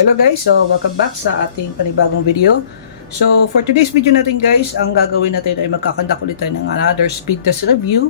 Hello guys, so welcome back sa ating panibagong video. So for today's video natin guys, ang gagawin natin ay magkakandak ulit tayo ng another speed test review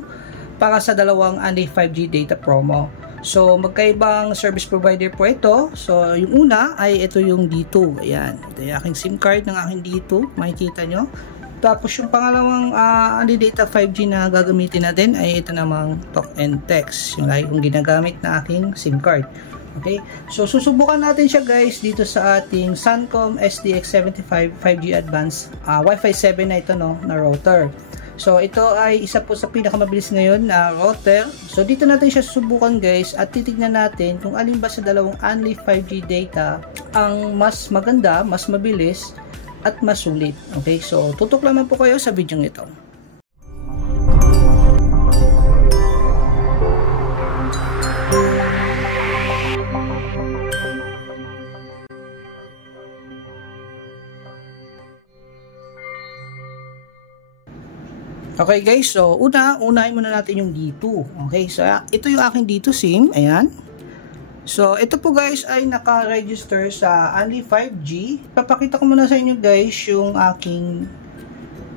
para sa dalawang Unli 5G data promo. So magkaibang service provider po ito. So yung una ay ito yung D2. Ayan, ito yung aking SIM card ng aking D2, makikita nyo. Tapos yung pangalawang Unli data 5G na gagamitin natin ay ito namang talk and text, yung lagi kong ginagamit na aking SIM card. Okay, so susubukan natin siya guys dito sa ating Suncom SDX75 5G Advanced Wi-Fi 7 na ito, no, na router. So ito ay isa po sa pinakamabilis ngayon na router. So dito natin siya susubukan guys at titignan natin kung alin ba sa dalawang Unli 5G data ang mas maganda, mas mabilis at mas sulit. Okay, so tutok lamang po kayo sa video ito. Okay guys, so unahin muna natin yung D2. Okay, so ito yung aking D2 SIM, ayan. So ito po guys ay naka-register sa Unli 5G. Papakita ko muna sa inyo guys yung aking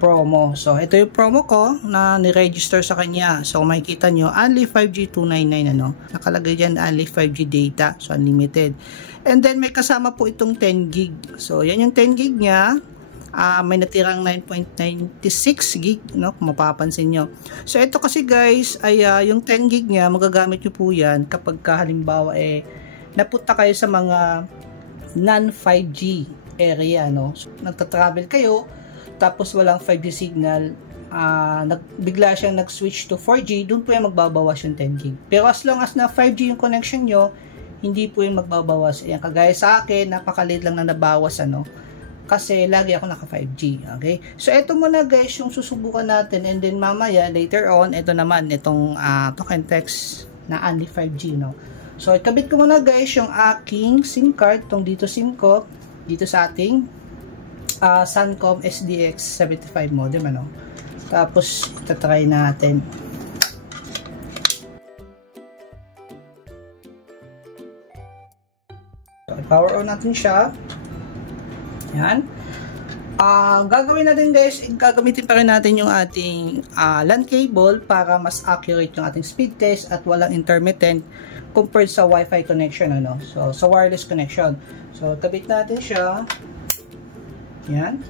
promo. So ito yung promo ko na ni-register sa kanya. So kung makikita nyo, Unli 5G 299 ano. Nakalagay dyan Unli 5G data, so unlimited. And then may kasama po itong 10 gig. So yan yung 10 gig niya. May natirang 9.96 gig, no, kung mapapansin nyo. So ito kasi guys ay yung 10 gig niya, magagamit nyo po yan kapag halimbawa napunta kayo sa mga non 5G area, no. So, nagta-travel kayo tapos walang 5G signal, bigla siyang nag-switch to 4G, doon po yung magbabawas yung 10 gig. Pero as long as na 5G yung connection nyo, hindi po yung magbabawas. Ayan, kagaya sa akin, napakaliit lang na nabawas, ano, kasi lagi ako naka 5G. Okay, so eto muna guys yung susubukan natin, and then mamaya later on ito naman itong talk and text na Unli 5G, no. So ikabit ko muna guys yung aking SIM card, tong dito SIM ko dito sa ating Suncom SDX75 modem, ano. Tapos itatry natin. So power on natin siya. Yan. Gagawin natin guys, gagamitin pa rin natin yung ating LAN cable para mas accurate yung ating speed test at walang intermittent compared sa Wi-Fi connection, ano. So sa wireless connection. So kabit natin siya. Yan.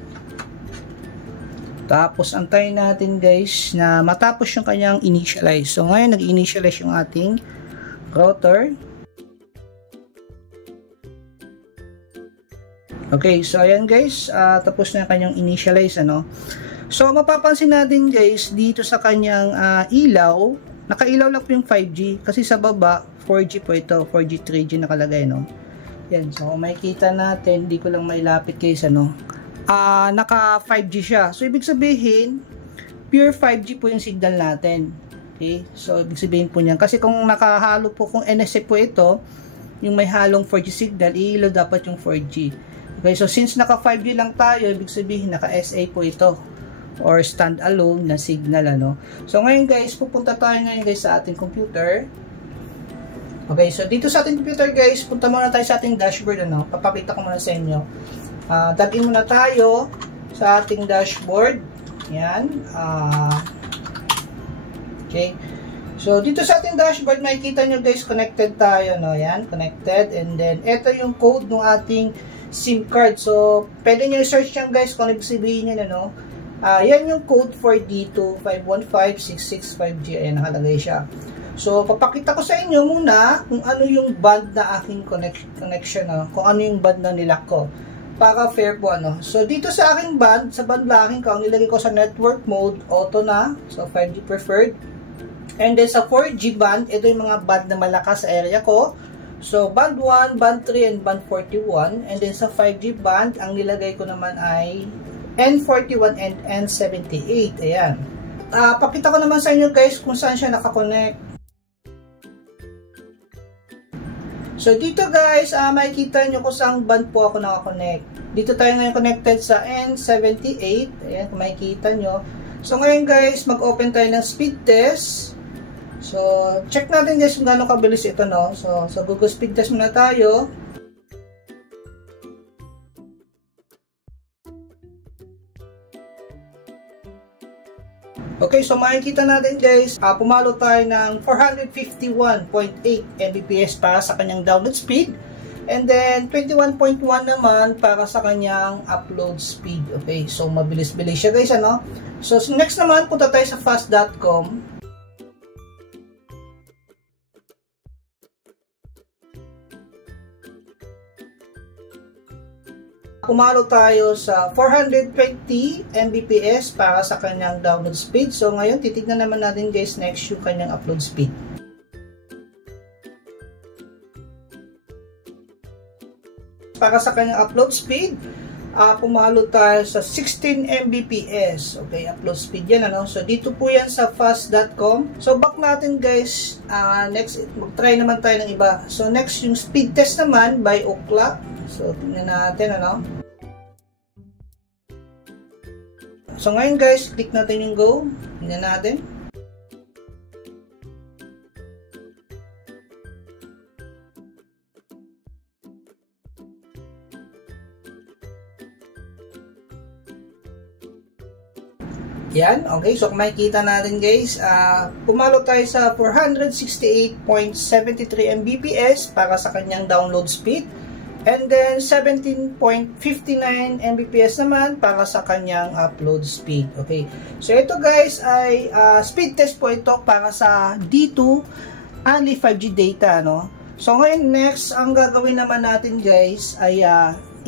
Tapos antayin natin guys na matapos yung kanyang initialize. So ngayon nag-initialize yung ating router. Okay, so ayan guys, tapos na kanyang initialize, ano. So mapapansin natin guys dito sa kanyang ilaw, nakailaw lang po yung 5G kasi sa baba 4G po ito, 4G 3G nakalagay, no. Yan, so makikita natin, di ko lang mailapit guys, ano. Naka 5G siya. So ibig sabihin pure 5G po yung signal natin. Okay? So ibig sabihin po niyan, kasi kung nakahalo po, kung NSA po ito, yung may halong 4G signal, iilaw dapat yung 4G. Okay, so since naka 5G lang tayo, ibig sabihin naka SA po ito or standalone na signal, ano. So ngayon guys, pupunta tayo ngayon guys sa ating computer. Okay, so dito sa ating computer guys, punta muna tayo sa ating dashboard, ano. Papakita ko muna sa inyo. Login muna tayo sa ating dashboard. Yan. Okay. So dito sa ating dashboard, makikita nyo guys, connected tayo, no. Yan, connected. And then ito yung code ng ating SIM card. So pwede nyo i-search yan guys kung ibig sabihin nyo, no. Yan yung code for D2 515665G. Ayan, nakalagay siya. So papakita ko sa inyo muna kung ano yung band na aking connection, no? Kung ano yung band na nilak ko para fair po, ano. So dito sa aking band, sa band blocking ko, ang nilagay ko sa network mode auto na, so 5G preferred. And then sa 4G band, ito yung mga band na malakas sa area ko. So band 1, band 3, and band 41. And then sa 5G band, ang nilagay ko naman ay N41 and N78. Ayan. Pakita ko naman sa inyo guys kung saan siya nakakonect. So dito guys, makikita nyo kung saan band po ako nakakonect. Dito tayo ngayon connected sa N78. Ayan, kung makikita nyo. So ngayon guys, mag-open tayo ng speed test. So, check natin guys kung gaano kabilis ito, no? So, sa Google Speed Test muna tayo. Okay, so makikita natin guys, pumalo tayo ng 451.8 Mbps para sa kanyang download speed. And then 21.1 naman para sa kanyang upload speed. Okay, so mabilis-bilis siya guys, ano? So next naman, punta tayo sa fast.com. Pumalo tayo sa 420 Mbps para sa kanyang download speed. So ngayon, titignan naman natin guys next yung kanyang upload speed. Para sa kanyang upload speed, pumalo tayo sa 16 Mbps. Okay, upload speed yan, ano? So dito po yan sa fast.com. So back natin guys, next, mag-try naman tayo ng iba. So next, yung speed test naman by Ookla. So tingnan natin, ano? So ngayon guys, click natin yung go. Tingnan natin. Yan, okay. So kung makikita natin guys, pumalo tayo sa 468.73 Mbps para sa kanyang download speed. And then 17.59 Mbps naman para sa kanyang upload speed. Okay. So ito guys ay speed test po ito para sa D2 only 5G data, no? So ngayon next, ang gagawin naman natin guys ay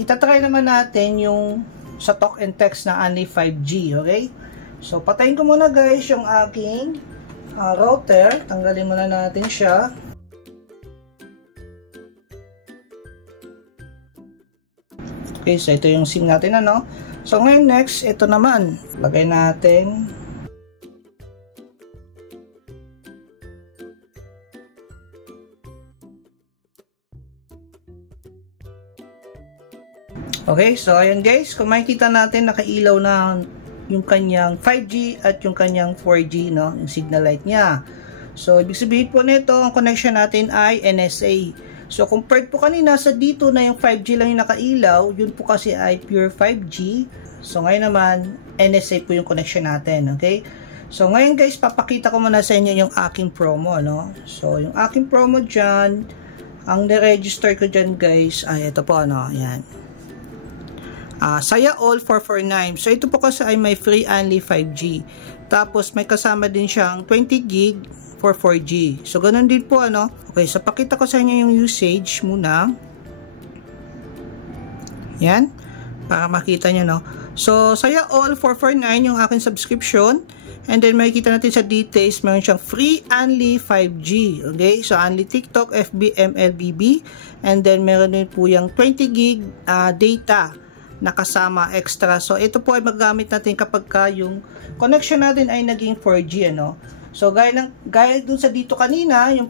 itatry naman natin yung sa talk and text na only 5G, okay? So patayin ko muna guys yung aking router. Tanggalin muna natin siya. Okay, so ito yung SIM natin, ano? So ngayon next, ito naman. Lagay natin. Okay, so ayan guys, kung makikita natin nakailaw na yung kanyang 5G at yung kanyang 4G, no? Yung signal light niya. So ibig sabihin po nito, ang connection natin ay NSA. So compared po kanina sa dito na yung 5G lang yung nakailaw, yun po kasi ay pure 5G. So ngayon naman, NSA po yung connection natin, okay? So ngayon guys, papakita ko muna sa inyo yung aking promo, no? So yung aking promo dyan, ang na-register ko dyan guys, ay ito po, ano? Ayan. Saya All 449. So ito po kasi ay may free only 5G. Tapos may kasama din siyang 20 gig for 4G. So ganun din po, ano. Okay, so pakita ko sa inyo yung usage muna. Yan. Para makita nyo, no. So Saya All 449 yung aking subscription. And then makikita natin sa details, meron siyang free only 5G. Okay, so only TikTok, FB, MLBB. And then meron din po yung 20 gig data na kasama extra. So ito po ay magagamit natin kapag yung connection natin ay naging 4G, ano. So gaya dun sa dito kanina, yung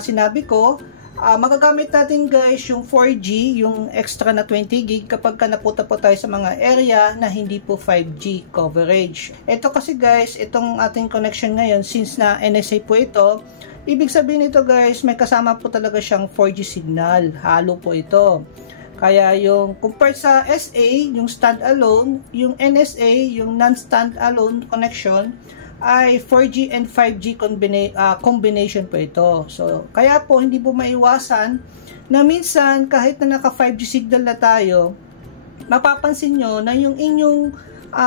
sinabi ko, magagamit natin guys yung 4G, yung extra na 20 gig kapag napunta po tayo sa mga area na hindi po 5G coverage. Ito kasi guys, itong ating connection ngayon, since na NSA po ito, ibig sabihin nito guys, may kasama po talaga siyang 4G signal. Halo po ito. Kaya yung compared sa SA, yung standalone, yung NSA, yung non-standalone connection, ay 4G and 5G combination po ito. So, kaya po hindi po maiwasan na minsan kahit na naka 5G signal na tayo, mapapansin nyo na yung inyong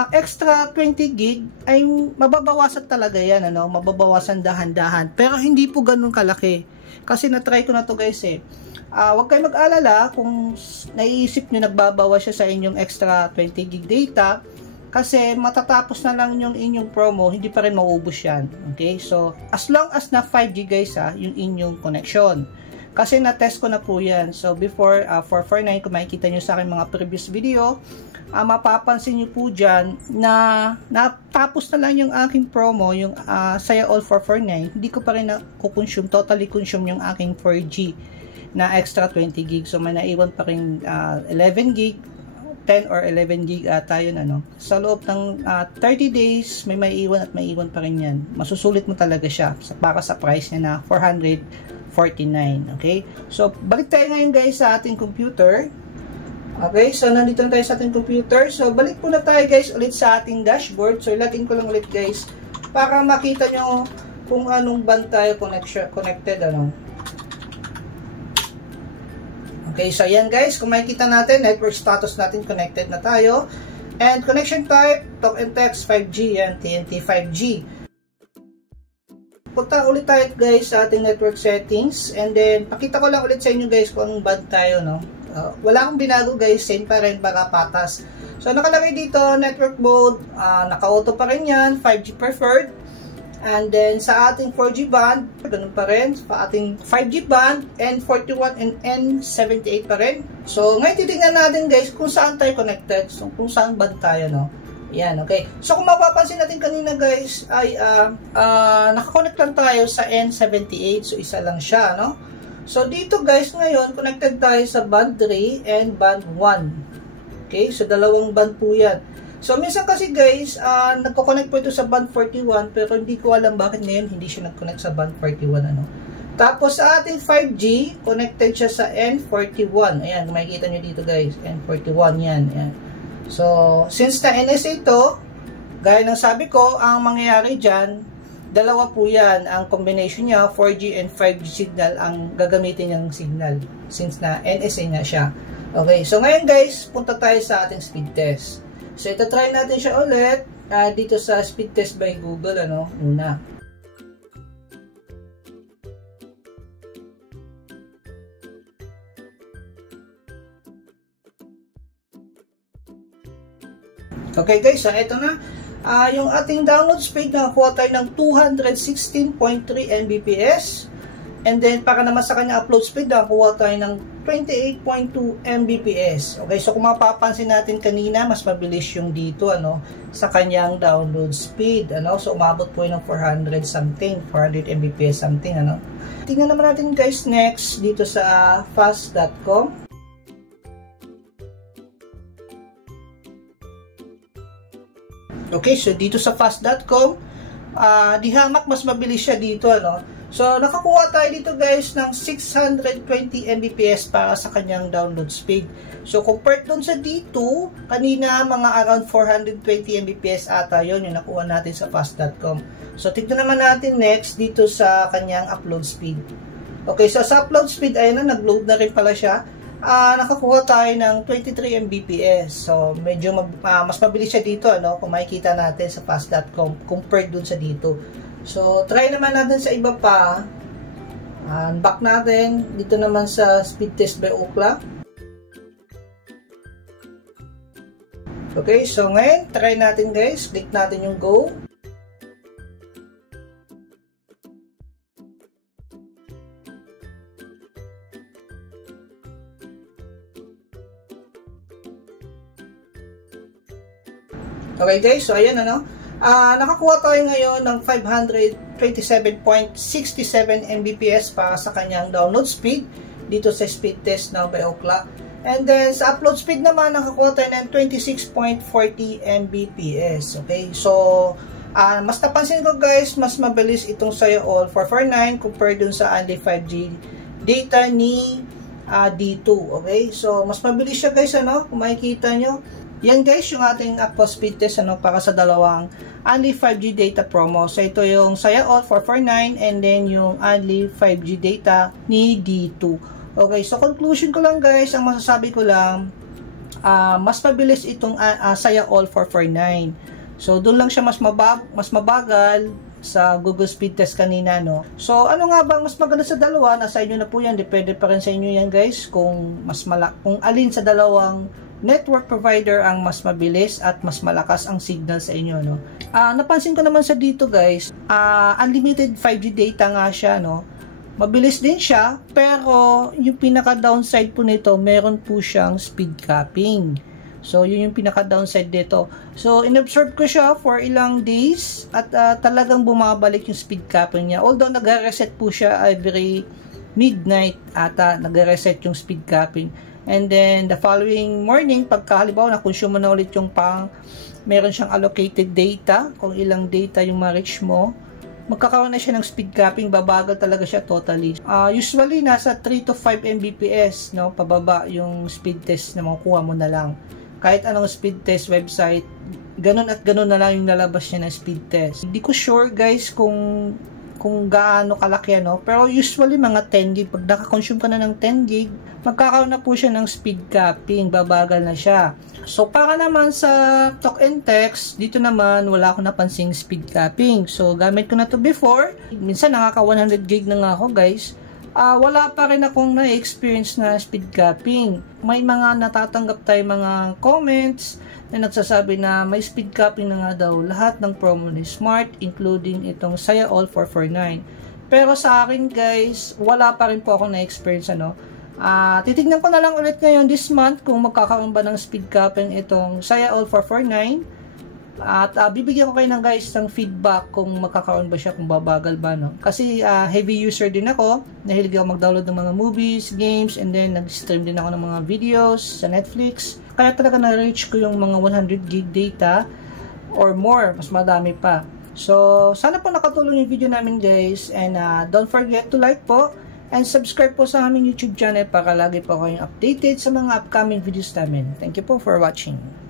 extra 20 gig ay mababawasan talaga yan, ano? Mababawasan dahan-dahan. Pero hindi po ganun kalaki. Kasi na-try ko na to guys eh. Huwag kayo mag-alala kung naiisip nyo nagbabawas siya sa inyong extra 20 gig data. Kasi matatapos na lang yung inyong promo, hindi pa rin maubos yan. Okay? So, as long as na 5G guys yung inyong connection. Kasi na-test ko na po yan. So, before 449, kung makikita nyo sa aking mga previous video, mapapansin nyo po dyan na natapos na lang yung aking promo, yung Saya All 449, hindi ko pa rin na-consume, totally consume yung aking 4G na extra 20 gig. So, may naiwan pa rin 11 gig, 10 or 11 gig tayo na, no? Sa loob ng 30 days, may maiiwan at maiiwan pa rin yan. Masusulit mo talaga siya para sa price niya na 449. Okay? So, balik tayo ngayon guys sa ating computer. Okay, so nandito na tayo sa ating computer. So balik po na tayo guys ulit sa ating dashboard. So ilatin ko lang ulit guys para makita nyo kung anong band tayo connected. Okay, so ayan guys, kung makikita natin, network status natin connected na tayo. And connection type, talk and text 5G, yan, TNT 5G. Punta ulit tayo guys sa ating network settings. And then, pakita ko lang ulit sa inyo guys kung anong band tayo, no? Wala akong binago guys, same pa rin, baka patas. So nakalagay dito, network mode, naka-auto pa rin yan, 5G preferred. And then sa ating 4G band, ganun pa rin, sa ating 5G band, N41 and N78 pa rin. So ngayon titignan natin guys kung saan tayo connected, so kung saan band tayo, no? Yan, okay. So kung mapapansin natin kanina guys, ay nakakonect lang tayo sa N78, so isa lang siya, no? So, dito guys, ngayon, connected tayo sa band 3 and band 1. Okay? So, dalawang band po yan. So, minsan kasi guys, nagko-connect po ito sa band 41, pero hindi ko alam bakit ngayon hindi siya nag-connect sa band 41, ano. Tapos, sa ating 5G, connected siya sa N41. Ayan, makikita nyo dito guys, N41 yan. Ayan. So, since na NSA ito, gaya ng sabi ko, ang mangyayari dyan, dalawa po yan, ang combination niya, 4G and 5G signal, ang gagamitin niyang signal, since na NSA nga siya. Okay, so ngayon guys, punta tayo sa ating speed test. So, ito try natin siya ulit, dito sa speed test by Google, ano, una. Okay guys, so ito na. Yung ating download speed, nakakuha tayo ng 216.3 Mbps. And then, para naman sa kanya upload speed, nakakuha tayo ng 28.2 Mbps. Okay, so kung mapapansin natin kanina, mas mabilis yung dito, ano, sa kanyang download speed, ano. So, umabot po yun ng 400 something, 400 Mbps something, ano. Tingnan naman natin guys next, dito sa fast.com. Okay, so dito sa fast.com, di hamak mas mabilis siya dito, ano. So, nakakuha tayo dito guys ng 620 Mbps para sa kanyang download speed. So, compared dun sa D2, kanina mga around 420 Mbps ata yun yung nakuha natin sa fast.com. So, tignan naman natin next dito sa kanyang upload speed. Okay, so sa upload speed, ayun na, nag-load na rin pala siya. Nakakuha tayo ng 23 Mbps. So, medyo mas mabilis siya dito, ano, kung makikita natin sa fast.com compared dun sa dito. So, try naman natin sa iba pa. Back natin. Dito naman sa speed test by Ookla. Okay, so ngayon, try natin guys. Click natin yung go. Okay guys, so ayan, ano. Nakakuha tayo ngayon ng 527.67 Mbps para sa kanyang download speed dito sa speed test now by Ookla. And then sa upload speed naman, nakakuha tayo ng 26.40 Mbps. Okay, so mas napansin ko guys, mas mabilis itong Saya All 449 compared dun sa only 5G data ni D2. Okay, so mas mabilis siya guys, ano, kung makikita nyo. Yan guys, yung ating actual speed test, ano, para sa dalawang only 5G data promo. So ito yung Saya All 449 and then yung only 5G data ni D2. Okay, so conclusion ko lang guys, ang masasabi ko lang, mas mabilis itong Saya All 449. So doon lang siya mas mabagal sa Google Speed Test kanina, no. So ano nga ba mas maganda sa dalawa? Nasa inyo na po yan, depende pa rin sa inyo yan guys, kung kung alin sa dalawang network provider ang mas mabilis at mas malakas ang signal sa inyo, no. Napansin ko naman sa dito guys, unlimited 5G data nga siya, no. Mabilis din siya, pero yung pinaka downside po nito, meron po siyang speed capping. So yun yung pinaka downside dito. So inobserve ko siya for ilang days at talagang bumabalik yung speed capping niya. Although nag-reset po siya every midnight ata, nag-reset yung speed capping. And then, the following morning, pagka halimbawa na-consume mo na ulit yung meron siyang allocated data, kung ilang data yung ma-reach mo. magkakaroon na siya ng speed capping, babagal talaga siya totally. Usually nasa 3 to 5 Mbps, no, pababa yung speed test na makukuha mo na lang. Kahit anong speed test website, ganun at ganun na lang yung nalabas niya ng speed test. Hindi ko sure guys kung gaano kalaki, no, pero usually mga 10 gig, pag naka-consume ka na ng 10 gig, magkakaroon na po siya ng speed capping, babagal na siya. So para naman sa talk and text, dito naman wala akong napansing speed capping. So gamit ko na to before, minsan nakaka 100 gig na nga ako guys. Wala pa rin akong na-experience na speed capping. May mga natatanggap tayo mga comments na nagsasabi na may speed capping na nga daw lahat ng promo ni Smart, including itong Saya All 449. Pero sa akin guys, wala pa rin po akong na-experience, ano. Titignan ko na lang ulit ngayon this month kung magkakaroon ba ng speed capping itong Saya All 449. At bibigyan ko kayo ng guys ng feedback kung magkakaroon ba siya, kung babagal ba, no? Kasi heavy user din ako, nahilig ako mag-download ng mga movies, games, and then nag-stream din ako ng mga videos sa Netflix. Kaya talaga na-reach ko yung mga 100 gig data or more, mas madami pa. So sana po nakatulong yung video namin guys, and don't forget to like po and subscribe po sa aming YouTube channel para lagi po kayong updated sa mga upcoming videos namin. Thank you po for watching.